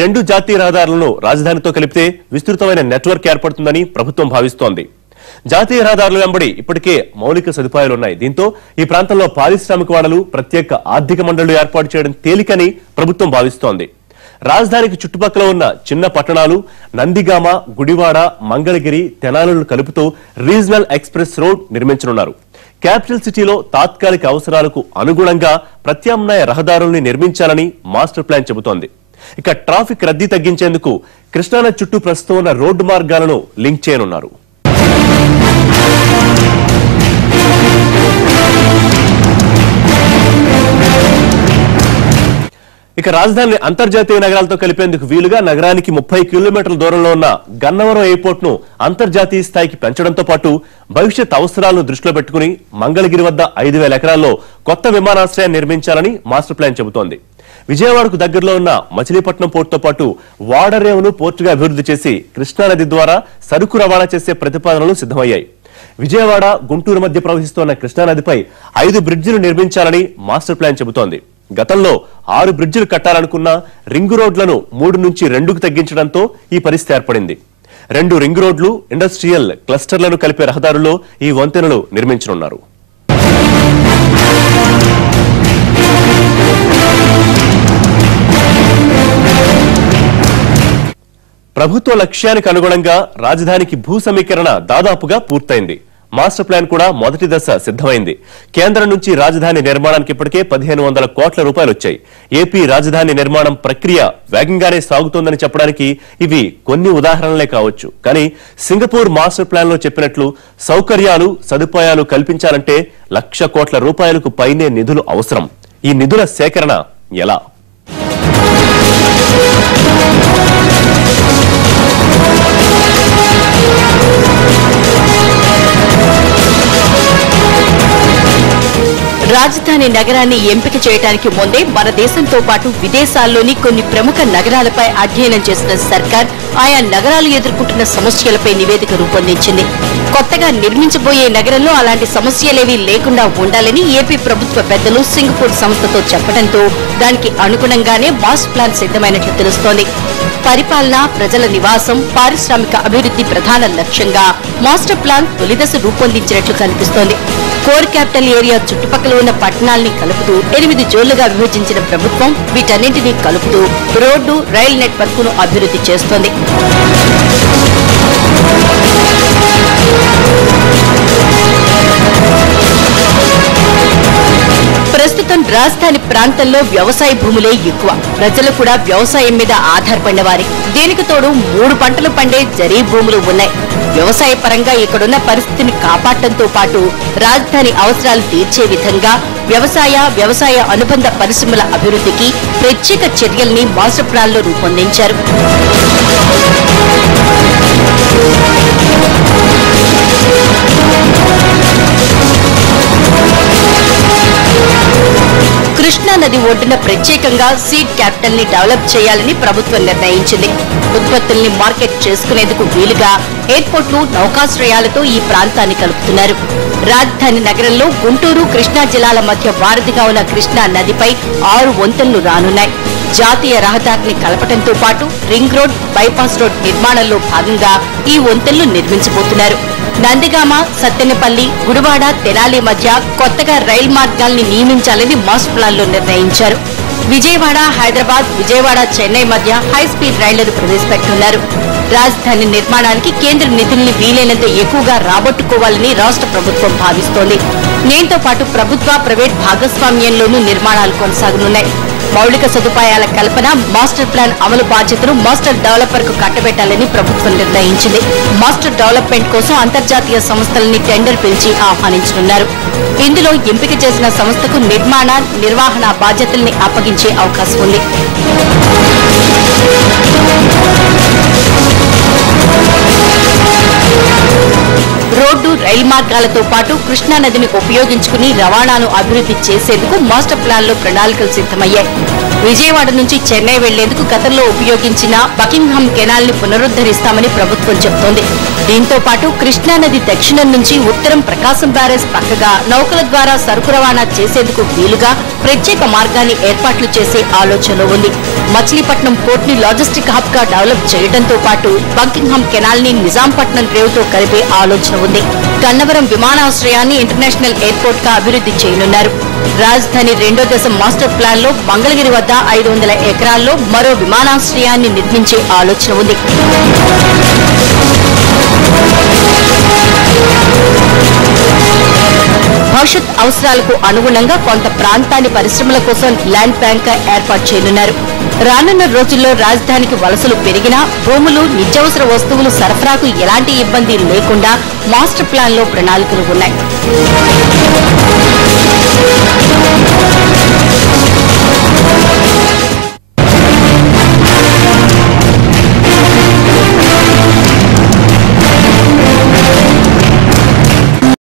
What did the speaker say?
రెండు జాతీయ రహదారులను రాజధానితో కలిపితే విస్తృతమైన నెట్వర్క్ ఏర్పడుతుందని ప్రభుత్వం భావిస్తోంది. జాతీయ రహదారుల వెంబడి ఇప్పటికే మౌలిక సదుపాయాలు ఉన్నాయి. దీంతో ఈ ప్రాంతంలో పారిశ్రామిక వాడలు, ప్రత్యేక ఆర్థిక మండళ్లు ఏర్పాటు చేయడం తేలికని ప్రభుత్వం భావిస్తోంది. రాజధానికి చుట్టుపక్కల ఉన్న చిన్న పట్టణాలు నందిగామ, గుడివాడ, మంగళగిరి, తెనాలను కలుపుతూ రీజనల్ ఎక్స్ప్రెస్ రోడ్ నిర్మించనున్నారు. క్యాపిటల్ సిటీలో తాత్కాలిక అవసరాలకు అనుగుణంగా ప్రత్యామ్నాయ రహదారుల్ని నిర్మించాలని మాస్టర్ ప్లాన్ చెబుతోంది. ఇక ట్రాఫిక్ రద్దీ తగ్గించేందుకు కృష్ణానది చుట్టూ ప్రస్తుతం ఉన్న రోడ్డు మార్గాలను లింక్ చేయనున్నారు. ఇక రాజధాని అంతర్జాతీయ నగరాలతో కలిపేందుకు వీలుగా నగరానికి 30 కిలోమీటర్ల దూరంలో ఉన్న గన్నవరం ఎయిర్పోర్ట్ ను అంతర్జాతీయ స్థాయికి పెంచడంతో పాటు భవిష్యత్ అవసరాలను దృష్టిలో పెట్టుకుని మంగళగిరి వద్ద 5,000 ఎకరాల్లో కొత్త విమానాశ్రయాన్ని నిర్మించాలని మాస్టర్ ప్లాన్ చెబుతోంది. విజయవాడకు దగ్గరలో ఉన్న మచిలీపట్నం పోర్టుతో పాటు వాడరేవును పోర్టుగా అభివృద్ధి చేసి కృష్ణానది ద్వారా సరుకు రవాణా చేసే ప్రతిపాదనలు సిద్ధమయ్యాయి. విజయవాడ, గుంటూరు మధ్య ప్రవహిస్తున్న కృష్ణానదిపై 5 బ్రిడ్జిలు నిర్మించాలని మాస్టర్ ప్లాన్ చెబుతోంది. గతంలో 6 బ్రిడ్జిలు కట్టాలనుకున్న రింగు రోడ్లను 3 నుంచి 2కు తగ్గించడంతో ఈ పరిస్థితి ఏర్పడింది. 2 రింగ్ రోడ్లు, ఇండస్ట్రియల్ క్లస్టర్లను కలిపే రహదారుల్లో ఈ వంతెనలు నిర్మించనున్నారు. ప్రభుత్వ లక్ష్యానికి అనుగుణంగా రాజధానికి భూ సమీకరణ దాదాపుగా పూర్తయింది. మాస్టర్ ప్లాన్ కూడా మొదటి దశ సిద్ధమైంది. కేంద్రం నుంచి రాజధాని నిర్మాణానికి ఇప్పటికే 1,500 కోట్ల రూపాయలు వచ్చాయి. ఏపీ రాజధాని నిర్మాణం ప్రక్రియ వేగంగానే సాగుతోందని చెప్పడానికి ఇవి కొన్ని ఉదాహరణలే కావచ్చు. కానీ సింగపూర్ మాస్టర్ ప్లాన్ లో చెప్పినట్లు సౌకర్యాలు, సదుపాయాలు కల్పించాలంటే 1,00,000 కోట్ల రూపాయలకు పైనే నిధులు అవసరం. ఈ నిధుల సేకరణ ఎలా? రాజధాని నగరాన్ని ఎంపిక చేయడానికి ముందే మన దేశంతో పాటు విదేశాల్లోని కొన్ని ప్రముఖ నగరాలపై అధ్యయనం చేసిన సర్కార్ ఆయా నగరాలు ఎదుర్కొంటున్న సమస్యలపై నివేదిక రూపొందించింది. కొత్తగా నిర్మించబోయే నగరంలో అలాంటి సమస్యలేవీ లేకుండా ఉండాలని ఏపీ ప్రభుత్వ పెద్దలు సింగపూర్ సంస్థతో చెప్పడంతో దానికి అనుగుణంగానే మాస్టర్ ప్లాన్ సిద్ధమైనట్లు తెలుస్తోంది. పరిపాలన, ప్రజల నివాసం, పారిశ్రామిక అభివృద్ధి ప్రధాన లక్ష్యంగా మాస్టర్ ప్లాన్ తొలిదశ రూపొందించినట్లు కనిపిస్తోంది. కోర్ క్యాపిటల్ ఏరియా చుట్టుపక్కల ఉన్న పట్టణాల్ని కలుపుతూ 8 జోన్లుగా విభజించిన ప్రభుత్వం వీటన్నింటినీ కలుపుతూ రోడ్డు, రైలు నెట్వర్క్ ను అభివృద్ధి చేస్తోంది. ప్రస్తుతం రాజధాని ప్రాంతంలో వ్యవసాయ భూములే ఎక్కువ. ప్రజలు కూడా వ్యవసాయం మీద ఆధారపడిన వారే. దీనికి తోడు 3 పంటలు పండే జరీ భూములు ఉన్నాయి. వ్యవసాయ పరంగా ఇక్కడున్న పరిస్థితిని కాపాడటంతో పాటు రాజధాని అవసరాలు తీర్చే విధంగా వ్యవసాయ అనుబంధ పరిశ్రమల అభివృద్ధికి ప్రత్యేక చర్యల్ని మాస్టర్ ప్లాన్ లో రూపొందించారు. కృష్ణా నది ఒడ్డున ప్రత్యేకంగా సీడ్ క్యాపిటల్ ని డెవలప్ చేయాలని ప్రభుత్వం నిర్ణయించింది. ఉత్పత్తుల్ని మార్కెట్ చేసుకునేందుకు వీలుగా ఎయిర్పోర్ట్లు, నౌకాశ్రయాలతో ఈ ప్రాంతాన్ని కలుపుతున్నారు. రాజధాని నగరంలో గుంటూరు, కృష్ణా జిల్లాల మధ్య వారధిగా ఉన్న కృష్ణా నదిపై 6 వంతెనలు రానున్నాయి. జాతీయ రహదారిని కలపడంతో పాటు రింగ్ రోడ్, బైపాస్ రోడ్ నిర్మాణంలో భాగంగా ఈ వంతెనలు నిర్మించబోతున్నారు. నందిగామ, సత్తెనపల్లి, గుడివాడ, తెనాలి మధ్య కొత్తగా రైలు మార్గాల్ని నియమించాలని మాస్టర్ ప్లాన్ లో నిర్ణయించారు. విజయవాడ, హైదరాబాద్, విజయవాడ, చెన్నై మధ్య హైస్పీడ్ రైళ్లను ప్రవేశపెట్టనున్నారు. రాజధాని నిర్మాణానికి కేంద్ర నిధుల్ని వీలైనంత ఎక్కువగా రాబట్టుకోవాలని రాష్ట్ర ప్రభుత్వం భావిస్తోంది. దీంతో పాటు ప్రభుత్వ, ప్రైవేట్ భాగస్వామ్యంలోనూ నిర్మాణాలు కొనసాగనున్నాయి. మౌలిక సదుపాయాల కల్పన, మాస్టర్ ప్లాన్ అమలు బాధ్యతను మాస్టర్ డెవలపర్ కు కట్టబెట్టాలని ప్రభుత్వం నిర్ణయించింది. మాస్టర్ డెవలప్మెంట్ కోసం అంతర్జాతీయ సంస్థలని టెండర్ పిలిచి ఆహ్వానించనున్నారు. ఇందులో ఎంపిక చేసిన సంస్థకు నిర్మాణ, నిర్వహణ బాధ్యతల్ని అప్పగించే అవకాశం ఉంది. రోడ్డు, రైలు మార్గాలతో పాటు కృష్ణా నదిని ఉపయోగించుకుని రవాణాను అభివృద్ధి చేసేందుకు మాస్టర్ ప్లాన్ లో ప్రణాళికలు సిద్ధమయ్యాయి. విజయవాడ నుంచి చెన్నై వెళ్లేందుకు గతంలో ఉపయోగించిన బకింగ్హామ్ కెనాల్ ని పునరుద్ధరిస్తామని ప్రభుత్వం చెబుతోంది. దీంతో పాటు కృష్ణా నది దక్షిణం నుంచి ఉత్తరం ప్రకాశం బ్యారేజ్ పక్కగా నౌకల ద్వారా సరుకు రవాణా చేసేందుకు వీలుగా ప్రత్యేక మార్గాన్ని ఏర్పాట్లు చేసే ఆలోచన ఉంది. మచిలీపట్నం పోర్ట్ ని లాజిస్టిక్ హబ్ గా డెవలప్ చేయడంతో పాటు బంకింగ్హామ్ కెనాల్ ని నిజాంపట్నం రేవుతో కలిపే ఆలోచన ఉంది. గన్నవరం విమానాశ్రయాన్ని ఇంటర్నేషనల్ ఎయిర్పోర్ట్ గా అభివృద్ధి చేయనున్నారు. రాజధాని 2వ దశ మాస్టర్ ప్లాన్ లో మంగళగిరి వద్ద 500 ఎకరాల్లో మరో విమానాశ్రయాన్ని నిర్మించే ఆలోచన ఉంది. భవిష్యత్ అవసరాలకు అనుగుణంగా కొంత ప్రాంతాన్ని పరిశ్రమల కోసం ల్యాండ్ బ్యాంక్ ఏర్పాటు చేయనున్నారు. రానున్న రోజుల్లో రాజధానికి వలసలు పెరిగినా భూములు, నిత్యావసర వస్తువులు సరఫరాకు ఎలాంటి ఇబ్బంది లేకుండా మాస్టర్ ప్లాన్ లో ప్రణాళికలు ఉన్నాయి.